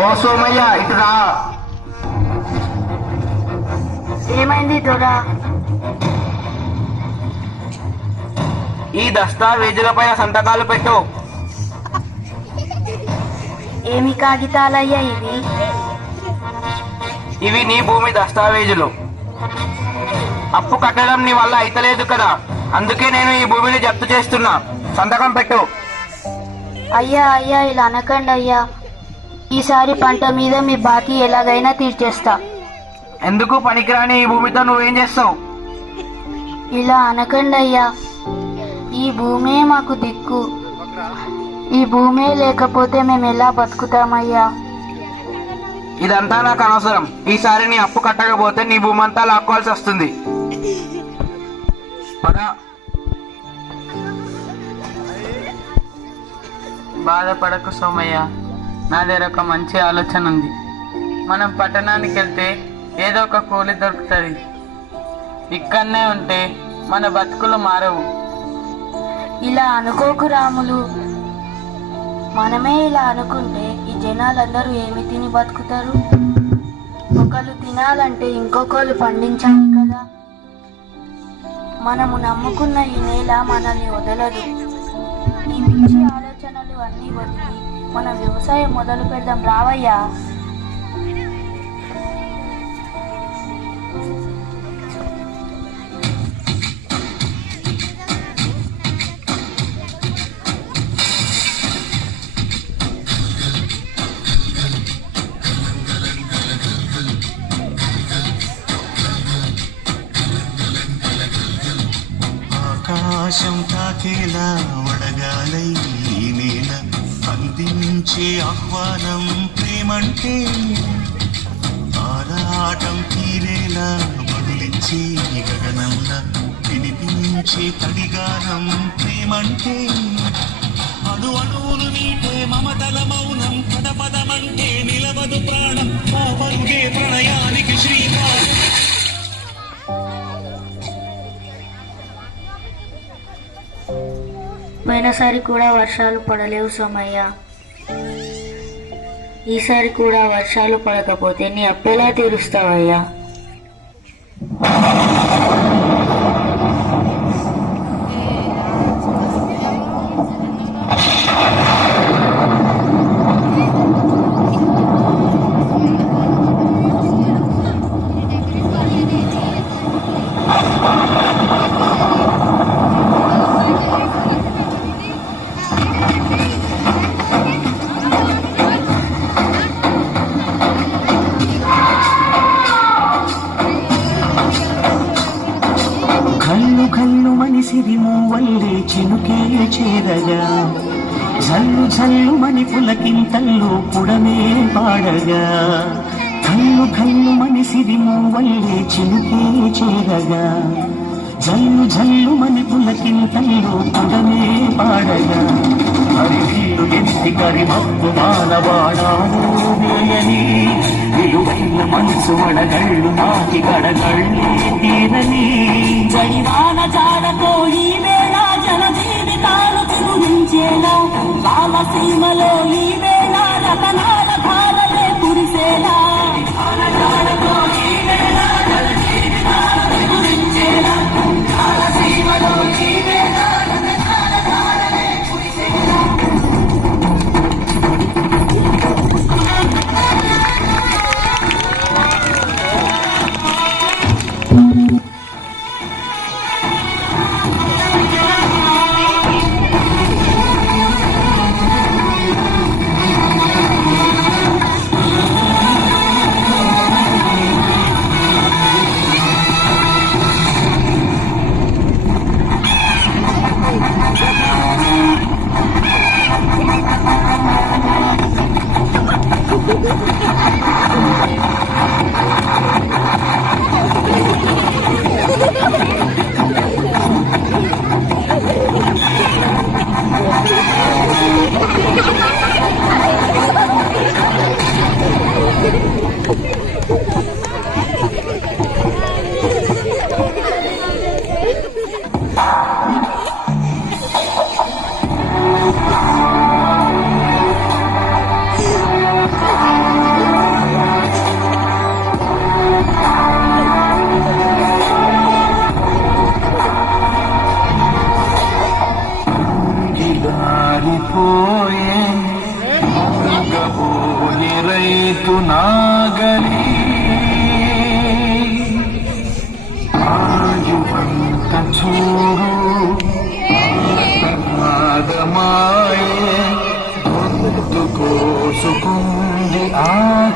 ఓ సోమయ్య ఇటు రా. ఏమైంది దొరా? ఈ దస్తావేజులపై సంతకాలు పెట్టు. ఏమి కాగితాలయ్యా ఇవి? ఇవి నీ భూమి దస్తావేజులు. అప్పు కట్టడం నీ వల్ల అయితలేదు కదా, అందుకే నేను ఈ భూమిని జప్తు చేస్తున్నా. సంతకం పెట్టు. అయ్యా అయ్యా ఇలా అనకండి అయ్యా. ఈసారి పంట మీద మీ బాకీ ఎలాగైనా తీర్చేస్తా. ఎందుకు పనికిరాని ఈ భూమితో నువ్వేం చేస్తావు? ఇలా అనకండి అయ్యా. ఈ భూమే మాకు దిక్కు. ఈ భూమే లేకపోతే మేము ఎలా బతుకుతామయ్యా? ఇదంతా నాకు అనవసరం. ఈసారి నీ అప్పు కట్టకపోతే నీ భూమి అంతా లాక్కోవాల్సి వస్తుంది. బాధపడకు సోమయ్య, నా దగ్గర ఒక మంచి ఆలోచన ఉంది. మనం పట్టణానికి వెళ్తే ఏదో ఒక కూలి దొరుకుతుంది. ఇక్కడనే ఉంటే మన బతుకులు మారవు. ఇలా అనుకోకు రాములు. మనమే ఇలా అనుకుంటే ఈ జనాలందరూ ఏమి తిని బతుకుతారు? ఒకళ్ళు తినాలంటే ఇంకొకళ్ళు పండించాలి కదా. మనము నమ్ముకున్న ఈ నేల మనల్ని వదలదు. ఈ పిచ్చి ఆలోచనలు అన్నీ వదిలి మన వ్యవసాయం మొదలు పెడదాం రావయ్యా. ఆకాశం తాకేలా వడగాలై ఈ నేల అందించే ఆహ్వానం ప్రేమంటే, ఆరాటం తీరేలా బదులిచ్చే గగనంలా వినిపించే తడిగానం ప్రేమంటే, అణు అణువులు నీటే మమతల మౌనం పదపదమంటే నిలవదు ప్రాణం ఆ పరుగే ప్రణయానికి శ్రీకారం. పోయినసారి కూడా వర్షాలు పడలేవు సోమయ్య. ఈసారి కూడా వర్షాలు పడకపోతే నీ అప్పెలా తీరుస్తావయ్యా? సిరిమూవల్లే చినుకే చేరగా, జల్లు జల్లు మని పులకింతల్లు పుడమే పాడగా, కల్లు కల్లు మని సిరిమూవల్లే చినుకే చేరగా, జల్లు జల్లు మని పులకింతల్లు పుడమే పాడగా, హరివిల్లు ఎత్తి కరిమప్పు మానవాడాను వేయని, విలువైన మనసు వడగళ్ళు నాకి గడగళ్ళే తీరని, జడివాన జాడతో ఈ వేళ జన జీవితాలు చిగురించేలా, కాలసీమలో ఈ వేళ రతనాల ధారలే కురిసేలా, జాడతో ఈ వేళ జన జీవితాలు చిగురించేలా, కాలసీమలో ఈ వేళ రతనాల ధారలే కురిసేలా.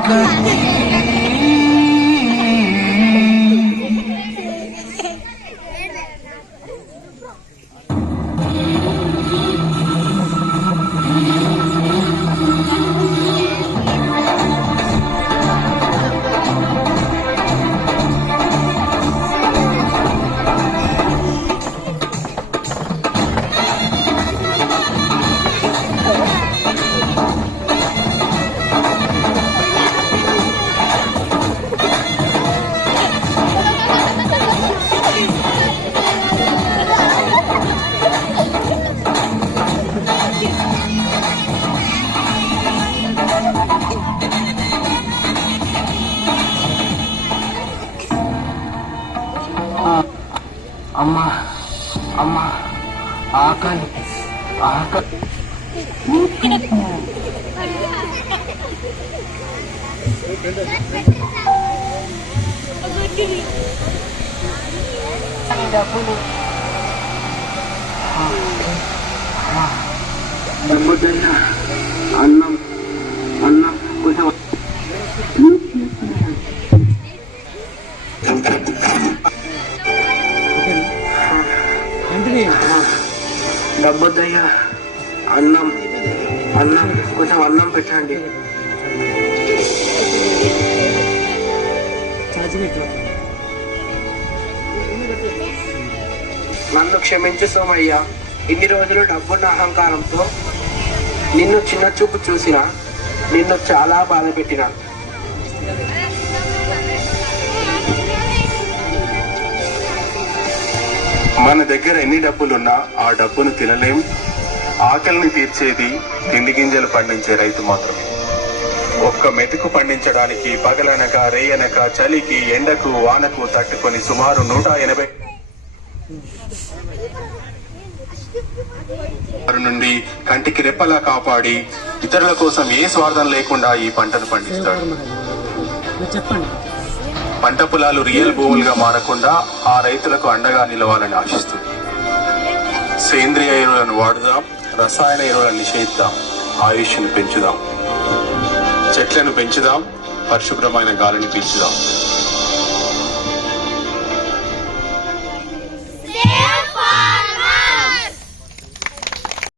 ఒక్కటి అమ్మా అమ్మా ఆకలి ఆకలి. డబ్బుదైనా అన్నం అన్నం కొంచెం డబ్బుదయ్యా అన్నం అన్నం కొంచెం అన్నం పెట్టండి. నన్ను క్షమించు సోమయ్య. ఇన్ని రోజులు డబ్బున్న అహంకారంతో నిన్ను చిన్న చూపు చూసిన నిన్ను చాలా బాధ పెట్టిన. మన దగ్గర ఎన్ని డబ్బులున్నా ఆ డబ్బును తినలేం. ఆకలిని తీర్చేది తిండి గింజలు పండించే రైతు మాత్రమే. ఒక్క మెతుకు పండించడానికి పగలనక రేయనక చలికి ఎండకు వానకు తట్టుకొని సుమారు 180 నుండి కంటికి రెప్పలా కాపాడి ఇతరుల కోసం ఏ స్వార్థం లేకుండా ఈ పంటను పండిస్తాడు. పంట పొలాలు రియల్ భూములుగా మారకుండా ఆ రైతులకు అండగా నిలవాలని ఆశిస్తుంది. సేంద్రియ ఎరువులను వాడుదాం, రసాయన ఎరువులను నిషేధిద్దాం, ఆయుష్ను పెంచుదాం, చెట్లను పెంచుదాం, పరిశుభ్రమైన గాలిని పీల్చుదాం.